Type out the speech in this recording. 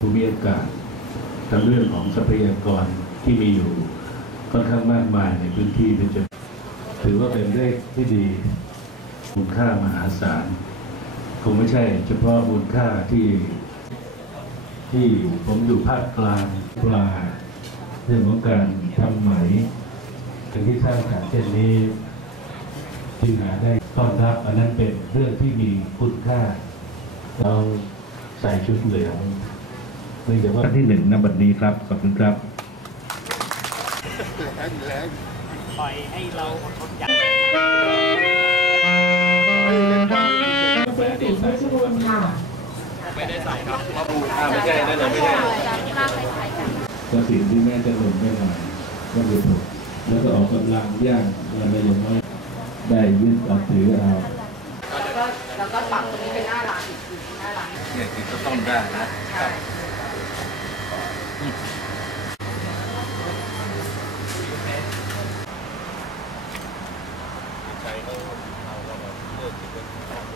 ภูมิอากาศทั้งเรื่องของทรัพยากรที่มีอยู่ค่อนข้างมากมายในพื้นที่เป็นจถือว่าเป็นเลขที่ดีมูลค่ามหาศาลคงไม่ใช่ เฉพาะมูลค่าที่ที่ผมอยู่ภาคกลางปลาเรื่องของการทำไหมถึงที่สร้างสรรเช่นนี้จึงหาได้ต้อนรับ อันนั้นเป็นเรื่องที่มีคุณค่า เราใส่ชุดเหลือง เนื่องจากว่าที่หนึ่งนบัดนี้ครับ ขอบคุณครับปล่อยให้เราอดทนอย่างเป็นติ่งเพชรบูรณ์ค่ะไม่ใช่นั่นเลยไม่ใช่ก็สิ่งที่แม่จะลงไม่หน่อยก็คือผมแล้วก็ออกกำลังย่างอะไรอย่างน้อยได้ยึดเอาถือเอาแล้วก็แล้วก็ปักตรงนี้เป็นหน้าร้านอีกทีหน้าร้านเนี่ยคือก็ต้องได้นะใช่ ใช้เขาเอาเราเลือกที่เป็นข้าวรถ